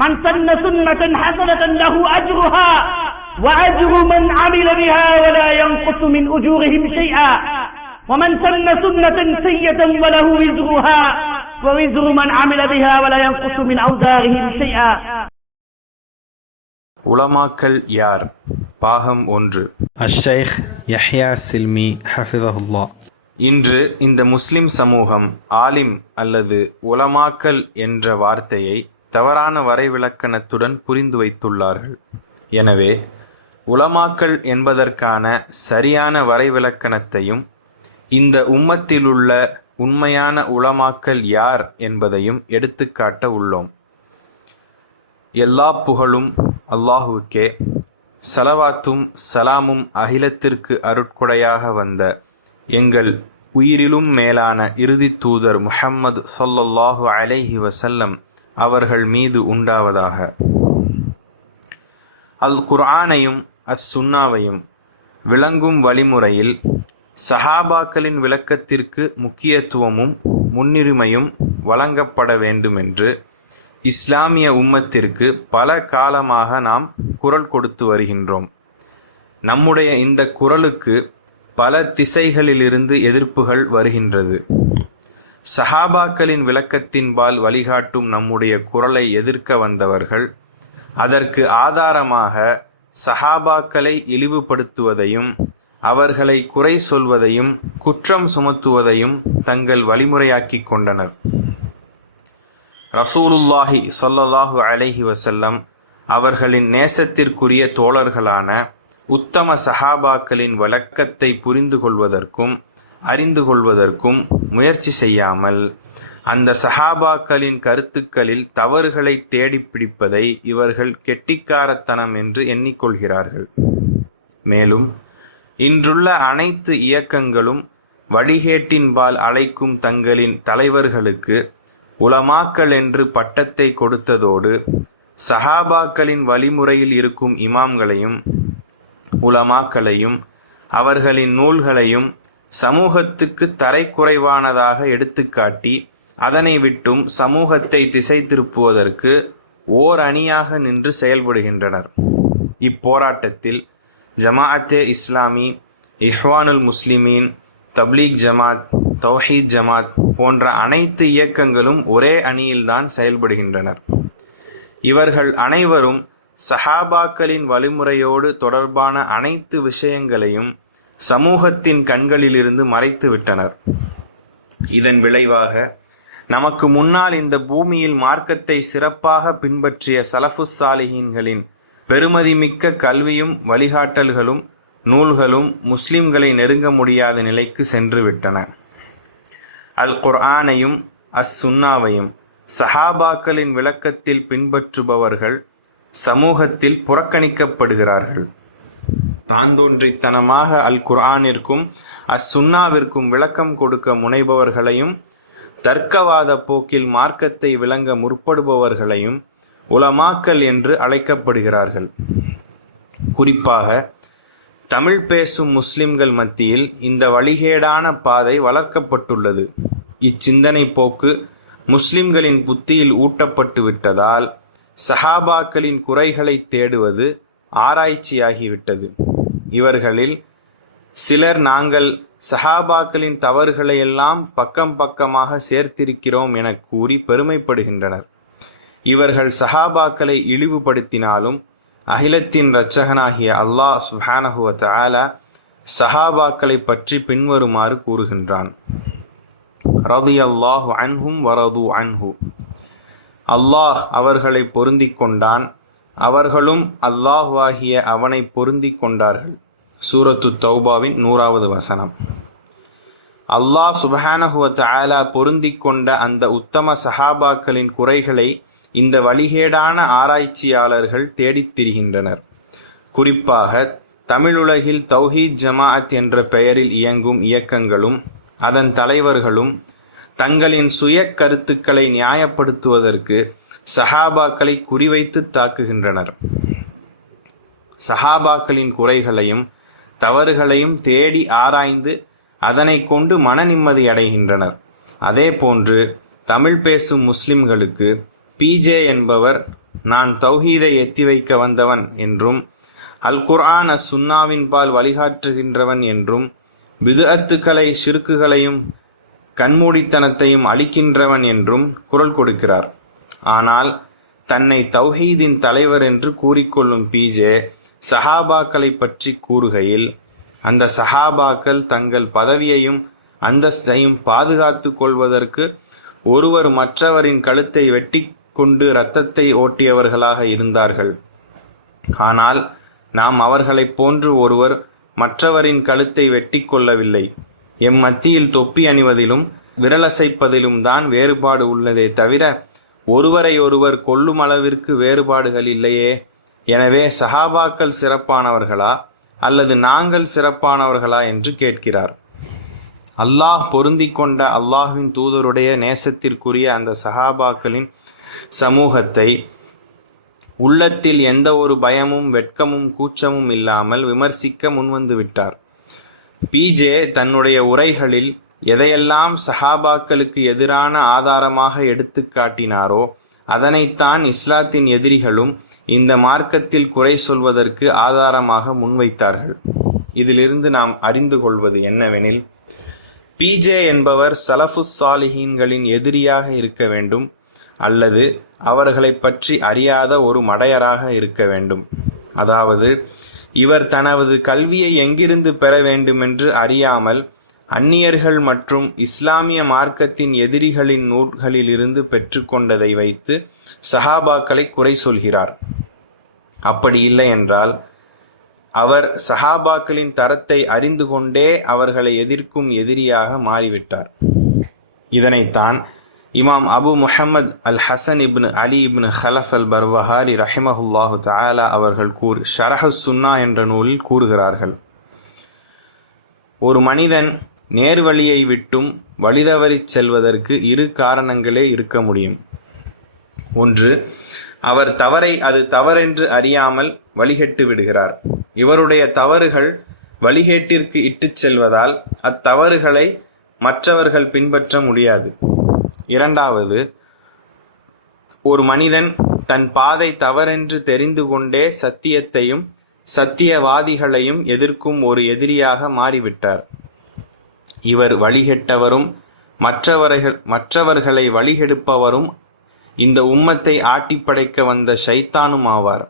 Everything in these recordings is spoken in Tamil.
من سن سنة حسنة له أجرها وأجر من عمل بها ولا ينقص من أجورهم شيئا ومن سن سنة سيئة وله وزرها ووزر من عمل بها ولا ينقص من أوزارهم شيئا. உலமாக்கள் யார்? பாகம் 1. அஷ்-ஷைக் யஹ்யா சில்மி ஹஃபிதஹுல்லாஹ். இன்று இந்த முஸ்லிம் சமூகம் ஆலிம் அல்லது உலமாக்கல் என்ற வார்த்தையை தவறான வரைவிலக்கணத்துடன் புரிந்து வைத்துள்ளார்கள். எனவே உலமாக்கல் என்பதற்கான சரியான வரைவிலக்கணத்தையும் இந்த உம்மத்திலுள்ள உண்மையான உலமாக்கல் யார் என்பதையும் எடுத்துக்காட்ட உள்ளோம். எல்லா புகழும் அல்லாஹுவுக்கே, ஸலவாத்தும் சலாமும் அகிலத்திற்கு அருட்கொடையாக வந்த எங்கள் உயிரிலும் மேலான இறுதி தூதர் முஹம்மது ஸல்லல்லாஹு அலைஹி வஸல்லம் அவர்கள் மீது உண்டாவதாக. அல் குர்ஆனையும் அஸ்-சுன்னாவையும் விளங்கும் வழிமுறையில் சஹாபாக்களின் விளக்கத்திற்கு முக்கியத்துவமும் முன்னுரிமையும் வழங்கப்பட வேண்டுமென்று இஸ்லாமிய உம்மத்திற்கு பல காலமாக நாம் குரல் கொடுத்து வருகின்றோம். நம்முடைய இந்த குரலுக்கு பல திசைகளிலிருந்து எதிர்ப்புகள் வருகின்றது. சஹாபாக்களின் விளக்கத்தின்பால் வழிகாட்டும் நம்முடைய குரலை எதிர்க்க வந்தவர்கள் அதற்கு ஆதாரமாக சஹாபாக்களை இழிவுபடுத்துவதையும் அவர்களை குறை சொல்வதையும் குற்றம் சுமத்துவதையும் தங்கள் வழிமுறையாக்கிக் கொண்டனர். ரசூலுல்லாஹி ஸல்லல்லாஹு அலைஹி வஸல்லம் அவர்களின் நேசத்திற்குரிய தோழர்களான உத்தம சஹாபாக்களின் வழக்கத்தை புரிந்து கொள்வதற்கும் அறிந்து கொள்வதற்கும் முயற்சி செய்யாமல் அந்த சஹாபாக்களின் கருத்துக்களில் தவறுகளை தேடி பிடிப்பதை இவர்கள் கெட்டிக்காரத்தனம் என்று எண்ணிக்கொள்கிறார்கள். மேலும் இன்றுள்ள அனைத்து இயக்கங்களும் வழிகேட்டின்பால் அழைக்கும் தங்களின் தலைவர்களுக்கு உலமாக்கள் என்று பட்டத்தை கொடுத்ததோடு சஹாபாக்களின் வழிமுறையில் இருக்கும் இமாம்களையும் உலமாக்களையும் அவர்களின் நூல்களையும் சமூகத்துக்கு தரைக்குறைவானதாக எடுத்துக்காட்டி அதனை விட்டும் சமூகத்தை திசை திருப்புவதற்கு ஓர் அணியாக நின்று செயல்படுகின்றனர். இப்போராட்டத்தில் ஜமாஅத்தே இஸ்லாமி, இஹ்வானுல் முஸ்லிமீன், தப்லீக் ஜமாத், தௌஹீத் ஜமாத் போன்ற அனைத்து இயக்கங்களும் ஒரே அணியில்தான் செயல்படுகின்றனர். இவர்கள் அனைவரும் சஹாபாக்களின் வழிமுறையோடு தொடர்பான அனைத்து விஷயங்களையும் சமூகத்தின் கண்களிலிருந்து மறைத்து விட்டனர். இதன் விளைவாக நமக்கு முன்னால் இந்த பூமியில் மார்க்கத்தை சிறப்பாக பின்பற்றிய ஸலஃபுஸ் ஸாலிஹீன்களின் பெருமதிமிக்க கல்வியும் வழிகாட்டல்களும் நூல்களும் முஸ்லிம்களை நெருங்க முடியாத நிலைக்கு சென்று விட்டன. அல் குர்ஆனையும் அஸ்-சுன்னாவையும் சஹாபாக்களின் விளக்கத்தில் பின்பற்றுபவர்கள் சமூகத்தில் புறக்கணிக்கப்படுகிறார்கள். தாந்தோன்றித்தனமாக அல் குர்ஆனிற்கும் அஸ்-சுன்னாவிற்கும் விளக்கம் கொடுக்க முனைபவர்களையும் தர்க்கவாத போக்கில் மார்க்கத்தை விளங்க முற்படுபவர்களையும் உலமாக்கல் என்று அழைக்கப்படுகிறார்கள். குறிப்பாக தமிழ் பேசும் முஸ்லிம்கள் மத்தியில் இந்த வழிகேடான பாதை வளர்க்கப்பட்டுள்ளது. இச்சிந்தனை போக்கு முஸ்லிம்களின் புத்தியில் ஊட்டப்பட்டு விட்டதால் சஹாபாக்களின் குறைகளை தேடுவது ஆராய்ச்சியாகிவிட்டது. இவர்களில் சிலர் நாங்கள் சஹாபாக்களின் தவறுகளையெல்லாம் பக்கம் பக்கமாக சேர்த்திருக்கிறோம் என கூறி பெருமைப்படுகின்றனர். இவர்கள் சஹாபாக்களை இழிவுபடுத்தினாலும் அகிலத்தின் இரட்சகனாகிய அல்லாஹ் சுப்ஹானஹு வ தஆலா சஹாபாக்களை பற்றி பின்வருமாறு கூறுகின்றான். ரலியல்லாஹு அன்ஹும் வ ரது அன்ஹு. அல்லாஹ் அவர்களை பொருந்திக் கொண்டான், அவர்களும் அல்லாஹ்வாகிய அவனை பொருந்திக் கொண்டார்கள். சூரத்து தௌபாவின் 100வது வசனம். அல்லாஹ் சுப்ஹானஹு வ தஆலா பொருந்திக் கொண்ட அந்த உத்தம சஹாபாக்களின் குறைகளை இந்த வழிகேடான ஆராய்ச்சியாளர்கள் தேடித் திரிகின்றனர். குறிப்பாக தமிழுலகில் தௌஹீத் ஜமாஅத் என்ற பெயரில் இயங்கும் இயக்கங்களும் அதன் தலைவர்களும் தங்களின் சுய கருத்துக்களை நியாயப்படுத்துவதற்கு சஹாபாக்களை குறிவைத்து தாக்குகின்றனர். சஹாபாக்களின் குறைகளையும் தவறுகளையும் தேடி ஆராய்ந்து அதனை கொண்டு மன நிம்மதி அடைகின்றனர். அதே போன்று தமிழ் பேசும் முஸ்லிம்களுக்கு பிஜே என்பவர் நான் தௌஹீதை எத்தி வைக்க வந்தவன் என்றும் அல் குர்ஆன் சுன்னாவின் பால் வழிகாட்டுகின்றவன் என்றும் பிதுஅத்துக்களை ஷிர்க்குகளையும் கண்மூடித்தனத்தையும் அளிக்கின்றவன் என்றும் குரல் கொடுக்கிறார். ஆனால் தன்னை தௌஹீதின் தலைவர் என்று கூறிக்கொள்ளும் பிஜே சஹாபாக்களை பற்றி கூறுகையில், அந்த சஹாபாக்கள் தங்கள் பதவியையும் அந்தஸ்தையும் பாதுகாத்து கொள்வதற்கு ஒருவர் மற்றவரின் கழுத்தை வெட்டி கொண்டு இரத்தத்தை ஓட்டியவர்களாக இருந்தார்கள். ஆனால் நாம் அவர்களைப் போன்று ஒருவர் மற்றவரின் கழுத்தை வெட்டி கொள்ளவில்லை. எம் மத்தியில் தொப்பி அணிவதிலும் விரலசைப்பதிலும் தான் வேறுபாடு உள்ளதே தவிர ஒருவரை ஒருவர் கொல்லும் அளவிற்கு வேறுபாடுகள் இல்லையே. எனவே சஹாபாக்கள் சிறப்பானவர்களா அல்லது நாங்கள் சிறப்பானவர்களா என்று கேட்கிறார். அல்லாஹ் பொருந்தி கொண்ட அல்லாஹ்வின் தூதருடைய நேசத்திற்குரிய அந்த சஹாபாக்களின் சமூகத்தை உள்ளத்தில் எந்த ஒரு பயமும் வெட்கமும் கூச்சமும் இல்லாமல் விமர்சிக்க முன்வந்து விட்டார். பிஜே தன்னுடைய உரைகளில் எதையெல்லாம் சஹாபாக்களுக்கு எதிரான ஆதாரமாக எடுத்து காட்டினாரோ அதனைத்தான் இஸ்லாத்தின் எதிரிகளும் இந்த மார்க்கத்தில் குறை சொல்வதற்கு ஆதாரமாக முன்வைத்தார்கள். இதிலிருந்து நாம் அறிந்து கொள்வது என்னவெனில், பிஜே என்பவர் சலஃபுஸ் சாலிஹீன்களின் எதிரியாக இருக்க வேண்டும் அல்லது அவர்களை பற்றி அறியாத ஒரு மடையராக இருக்க வேண்டும். அதாவது இவர் தனது கல்வியை எங்கிருந்து பெற வேண்டுமென்று அறியாமல் அந்நியர்கள் மற்றும் இஸ்லாமிய மார்க்கத்தின் எதிரிகளின் நூல்களிலிருந்து பெற்றுக்கொண்டதை வைத்து சஹாபாக்களை குறை சொல்கிறார். அப்படி இல்லை என்றால் அவர் சஹாபாக்களின் தரத்தை அறிந்து கொண்டே அவர்களை எதிர்க்கும் எதிரியாக மாறிவிட்டார். இதனைத்தான் இமாம் அபு முஹம்மது அல் ஹசன் இப்னு அலி இப்னு ஹலஃப் அல் பர்வஹாரி ரஹிமஹுல்லாஹு தஆலா அவர்கள் ஷரஹு சுன்னா என்ற நூலில் கூறுகிறார்கள், ஒரு மனிதன் நேர்வழியை விட்டும் வழிதவறிச் செல்வதற்கு இரு காரணங்களே இருக்க முடியும். ஒன்று, அவர் தவறை அது தவறென்று அறியாமல் வழிகெட்டு விடுகிறார். இவருடைய தவறுகள் வழிகேட்டிற்கு இட்டுச் செல்வதால் அத்தவறுகளை மற்றவர்கள் பின்பற்ற முடியாது. இரண்டாவது, ஒரு மனிதன் தன் பாதை தவறென்று தெரிந்து கொண்டே சத்தியத்தையும் சத்தியவாதிகளையும் எதிர்க்கும் ஒரு எதிரியாக மாறிவிட்டார். இவர் வழிகெட்டவரும் மற்றவர்களை வழிகெடுப்பவரும் இந்த உம்மத்தை ஆட்டிப்படைக்க வந்த ஷைத்தானும் ஆவார்.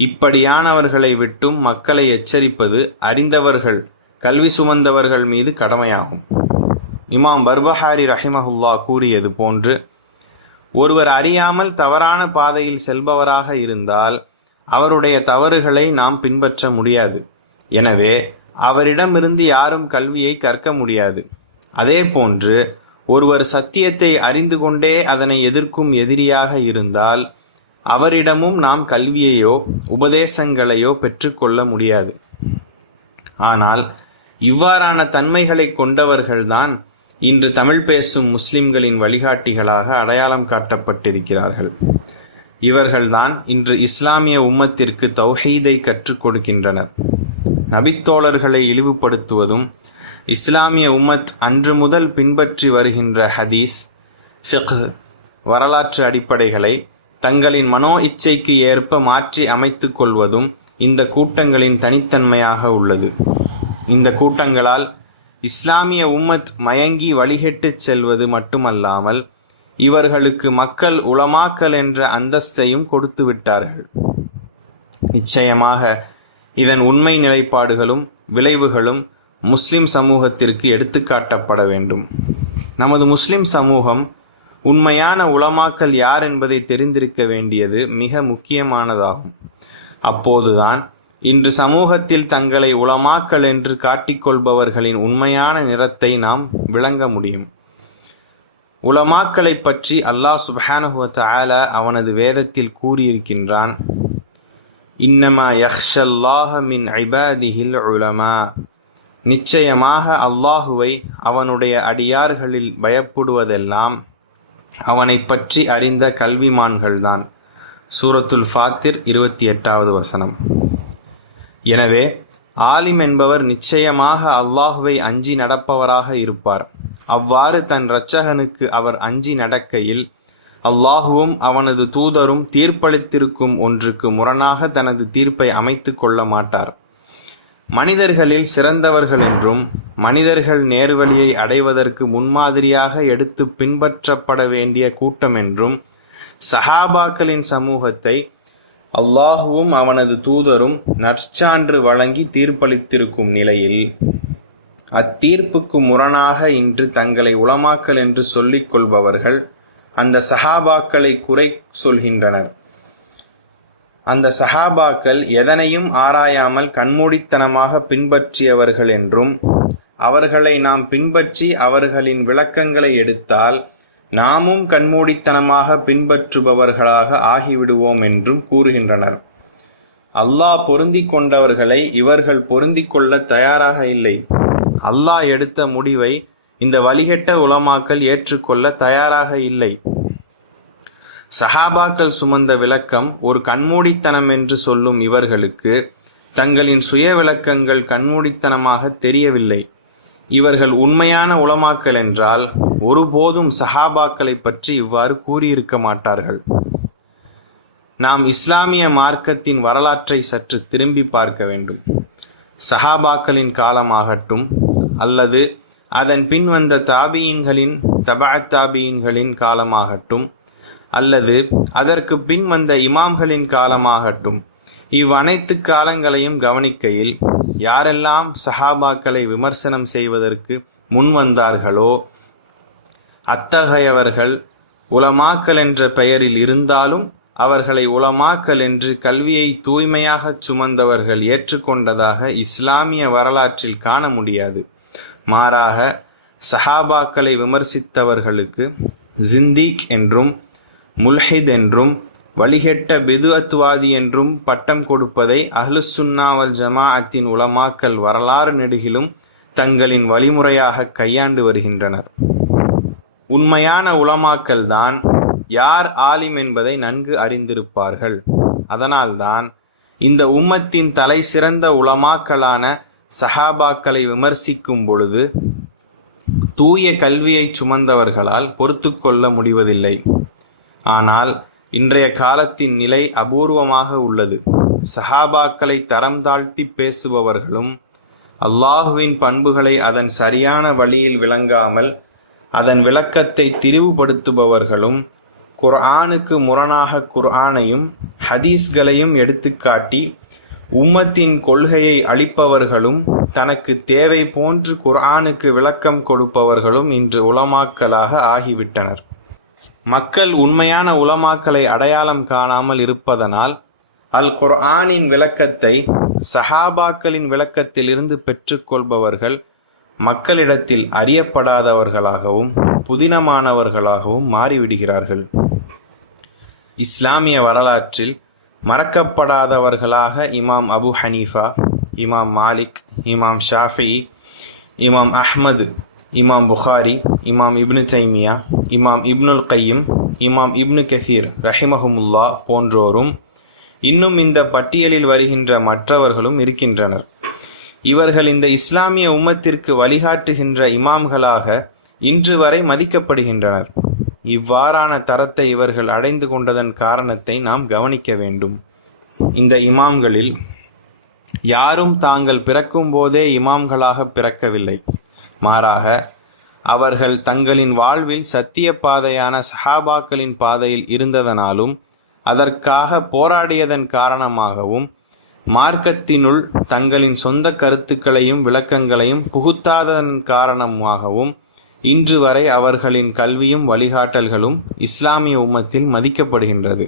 இப்படியானவர்களை விட்டும் மக்களை எச்சரிப்பது அறிந்தவர்கள் கல்வி சுமந்தவர்கள் மீது கடமையாகும். இமாம் பர்பஹாரி ரஹிமஹுல்லா கூறியது போன்று, ஒருவர் அறியாமல் தவறான பாதையில் செல்பவராக இருந்தால் அவருடைய தவறுகளை நாம் பின்பற்ற முடியாது. எனவே அவரிடமிருந்து யாரும் கல்வியை கற்க முடியாது. அதே போன்று ஒருவர் சத்தியத்தை அறிந்து கொண்டே அதனை எதிர்க்கும் எதிரியாக இருந்தால் அவரிடமும் நாம் கல்வியையோ உபதேசங்களையோ பெற்றுக்கொள்ள முடியாது. ஆனால் இவ்வாறான தன்மைகளை கொண்டவர்கள்தான் இன்று தமிழ் பேசும் முஸ்லிம்களின் வழிகாட்டிகளாக அடையாளம் காட்டப்பட்டிருக்கிறார்கள். இவர்கள்தான் இன்று இஸ்லாமிய உம்மத்திற்கு தௌஹீதை கற்றுக் கொடுக்கின்றனர். நபித்தோழர்களை இழிவுபடுத்துவதும் இஸ்லாமிய உம்மத் அன்று முதல் பின்பற்றி வருகின்ற ஹதீஸ், ஃபிக்ஹ், வரலாற்று அடிப்படைகளை தங்களின் மனோ இச்சைக்கு ஏற்ப மாற்றி அமைத்துக் கொள்வதும் இந்த கூட்டங்களின் தனித்தன்மையாக உள்ளது. இந்த கூட்டங்களால் இஸ்லாமிய உம்மத் மயங்கி வழிகெட்டுச் செல்வது மட்டுமல்லாமல் இவர்களுக்கு மக்கள் உலமாக்கல் என்ற அந்தஸ்தையும் கொடுத்து விட்டார்கள். நிச்சயமாக இதன் உண்மை நிலைப்பாடுகளும் விளைவுகளும் முஸ்லிம் சமூகத்திற்கு எடுத்துக்காட்டப்பட வேண்டும். நமது முஸ்லிம் சமூகம் உண்மையான உலமாக்கல் யார் என்பதை தெரிந்திருக்க வேண்டியது மிக முக்கியமானதாகும். அப்போதுதான் இன்று சமூகத்தில் தங்களை உலமாக்கல் என்று காட்டிக்கொள்பவர்களின் உண்மையான நிறத்தை நாம் விளங்க முடியும். உலமாக்களை பற்றி அல்லாஹ் சுப்ஹானஹு வ தஆலா அவனது வேதத்தில் கூறியிருக்கின்றான், இன்னமா யக்ஷல்லாஹ மின் இபாதிஹில் உலமா, நிச்சயமாக அல்லாஹுவை அவனுடைய அடியார்களில் பயப்படுவதெல்லாம் அவனை பற்றி அறிந்த கல்விமான்கள்தான். சூரத்துல் ஃபாத்திர் 28வது வசனம். எனவே ஆலிம் என்பவர் நிச்சயமாக அல்லாஹுவை அஞ்சி நடப்பவராக இருப்பார். அவ்வாறு தன் இரட்சகனுக்கு அவர் அஞ்சி நடக்கையில் அல்லாஹுவும் அவனது தூதரும் தீர்ப்பளித்திருக்கும் ஒன்றுக்கு முரணாக தனது தீர்ப்பை அமைத்துக் கொள்ள மாட்டார். மனிதர்களில் சிறந்தவர்கள் என்றும் மனிதர்கள் நேர்வழியை அடைவதற்கு முன்மாதிரியாக எடுத்து பின்பற்றப்பட வேண்டிய கூட்டம் என்றும் சஹாபாக்களின் சமூகத்தை அல்லாஹுவும் அவனது தூதரும் நற்சான்று வழங்கி தீர்ப்பளித்திருக்கும் நிலையில் அத்தீர்ப்புக்கு முரணாக இன்று தங்களை உலமாக்கள் என்று சொல்லிக் கொள்பவர்கள் அந்த சஹாபாக்களை குறை சொல்கின்றனர். அந்த சஹாபாக்கள் எதனையும் ஆராயாமல் கண்மூடித்தனமாக பின்பற்றியவர்கள் என்றும் அவர்களை நாம் பின்பற்றி அவர்களின் விளக்கங்களை எடுத்தால் நாமும் கண்மூடித்தனமாக பின்பற்றுபவர்களாக ஆகிவிடுவோம் என்றும் கூறுகின்றனர். அல்லாஹ் பொருந்திக் கொண்டவர்களை இவர்கள் பொருந்திக் கொள்ள தயாராக இல்லை. அல்லாஹ் எடுத்த முடிவை இந்த வழிகெட்ட உலமாக்கள் ஏற்றுக்கொள்ள தயாராக இல்லை. சஹாபாக்கள் சுமந்த விளக்கம் ஒரு கண்மூடித்தனம் என்று சொல்லும் இவர்களுக்கு தங்களின் சுய விளக்கங்கள் கண்மூடித்தனமாக தெரியவில்லை. இவர்கள் உண்மையான உலமாக்கள் என்றால் ஒருபோதும் சஹாபாக்களை பற்றி இவ்வாறு கூறியிருக்க மாட்டார்கள். நாம் இஸ்லாமிய மார்க்கத்தின் வரலாற்றை சற்று திரும்பி பார்க்க வேண்டும். சஹாபாக்களின் காலமாகட்டும் அல்லது அதன் பின் வந்த தாபியீன்களின் தபஅத் தாபியீன்களின் காலமாகட்டும் அல்லது அதற்கு பின் வந்த இமாம்களின் காலமாகட்டும், இவ்வனைத்து காலங்களையும் கவனிக்கையில் யாரெல்லாம் சஹாபாக்களை விமர்சனம் செய்வதற்கு முன் வந்தார்களோ அத்தகையவர்கள் உலமாக்கள் என்ற பெயரில் இருந்தாலும் அவர்களை உலமாக்கள் என்று கல்வியை தூய்மையாக சுமந்தவர்கள் ஏற்றுக்கொண்டதாக இஸ்லாமிய வரலாற்றில் காண முடியாது. மாறாக சஹாபாக்களை விமர்சித்தவர்களுக்கு ஜிந்தீக் என்றும் முல்ஹித் என்றும் வழிகெட்ட பிதுஅத்வாதி என்றும் பட்டம் கொடுப்பதை அஹ்லுஸ்ஸுன்னா வல் ஜமாஅத்தின் உலமாக்கள் வரலாறு நெடுகிலும் தங்களின் வழிமுறையாக கையாண்டு வருகின்றனர். உண்மையான உலமாக்கள் தான் யார் ஆலிம் என்பதை நன்கு அறிந்திருப்பார்கள். அதனால்தான் இந்த உம்மத்தின் தலை சிறந்த உலமாக்களான சஹாபாக்களை விமர்சிக்கும் பொழுது தூய கல்வியை சுமந்தவர்களால் பொறுத்து கொள்ள முடிவதில்லை. ஆனால் இன்றைய காலத்தின் நிலை அபூர்வமாக உள்ளது. சஹாபாக்களை தரம் தாழ்த்தி பேசுபவர்களும் அல்லாஹுவின் பண்புகளை அதன் சரியான வழியில் விளங்காமல் அதன் விளக்கத்தை திரிவுபடுத்துபவர்களும் குர்ஆனுக்கு முரணாக குர்ஆனையும் ஹதீஸ்களையும் எடுத்துக்காட்டி உம்மத்தின் கொள்கையை அளிப்பவர்களும் தனக்கு தேவை போன்று குர்ஆனுக்கு விளக்கம் கொடுப்பவர்களும் இன்று உலமாக்களாக ஆகிவிட்டனர். மக்கள் உண்மையான உலமாக்களை அடையாளம் காணாமல் இருப்பதனால் அல் குர்ஆனின் விளக்கத்தை சஹாபாக்களின் விளக்கத்திலிருந்து பெற்றுக்கொள்பவர்கள் மக்களிடத்தில் அறியப்படாதவர்களாகவும் புதினமானவர்களாகவும் மாறிவிடுகிறார்கள். இஸ்லாமிய வரலாற்றில் மறக்கப்படாதவர்களாக இமாம் அபு ஹனீஃபா, இமாம் மாலிக், இமாம் ஷாஃபிஈ, இமாம் அஹ்மது, இமாம் புகாரி, இமாம் இப்னு தைமியா, இமாம் இப்னுல் கையும், இமாம் இப்னு கசீர் ரஹிமஹுமுல்லா போன்றோரும் இன்னும் இந்த பட்டியலில் வருகின்ற மற்றவர்களும் இருக்கின்றனர். இவர்கள் இந்த இஸ்லாமிய உம்மத்திற்கு வழிகாட்டுகின்ற இமாம்களாக இன்று வரை மதிக்கப்படுகின்றனர். இவ்வாறான தரத்தை இவர்கள் அடைந்து கொண்டதன் காரணத்தை நாம் கவனிக்க வேண்டும். இந்த இமாம்களில் யாரும் தாங்கள் பிறக்கும் போதே இமாம்களாக பிறக்கவில்லை. மாறாக அவர்கள் தங்களின் வாழ்வில் சத்திய பாதையான சஹாபாக்களின் பாதையில் இருந்ததனாலும் அதற்காக போராடியதன் காரணமாகவும் மார்க்கத்தினுள் தங்களின் சொந்த கருத்துக்களையும் விளக்கங்களையும் புகுத்தாததன் காரணமாகவும் இன்று வரை அவர்களின் கல்வியும் வழிகாட்டல்களும் இஸ்லாமிய உம்மத்தில் மதிக்கப்படுகின்றது.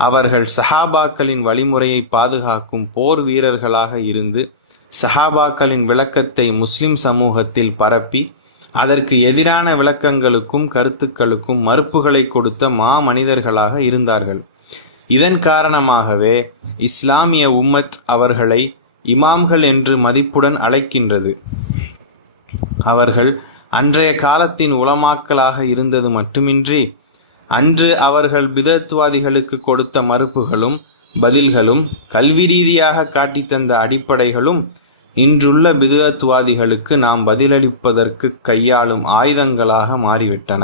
அவர்கள் சஹாபாக்களின் வழிமுறையை பாதுகாக்கும் போர் வீரர்களாக இருந்து சஹாபாக்களின் விளக்கத்தை முஸ்லிம் சமூகத்தில் பரப்பி அதற்கு எதிரான விளக்கங்களுக்கும் கருத்துக்களுக்கும் மறுப்புகளை கொடுத்த மனிதர்களாக இருந்தார்கள். இதன் காரணமாகவே இஸ்லாமிய உம்மத் அவர்களை இமாம்கள் என்று மதிப்புடன் அழைக்கின்றது. அவர்கள் அன்றைய காலத்தின் உலமாக்களாக இருந்தது மட்டுமின்றி அன்று அவர்கள் பிதத்வாதிகளுக்கு கொடுத்த மறுப்புகளும் பதில்களும் கல்வி ரீதியாக காட்டித்தந்த அடிப்படைகளும் இன்றுள்ள பிதத்வாதிகளுக்கு நாம் பதிலளிப்பதற்கு கையாளும் ஆயுதங்களாக மாறிவிட்டன.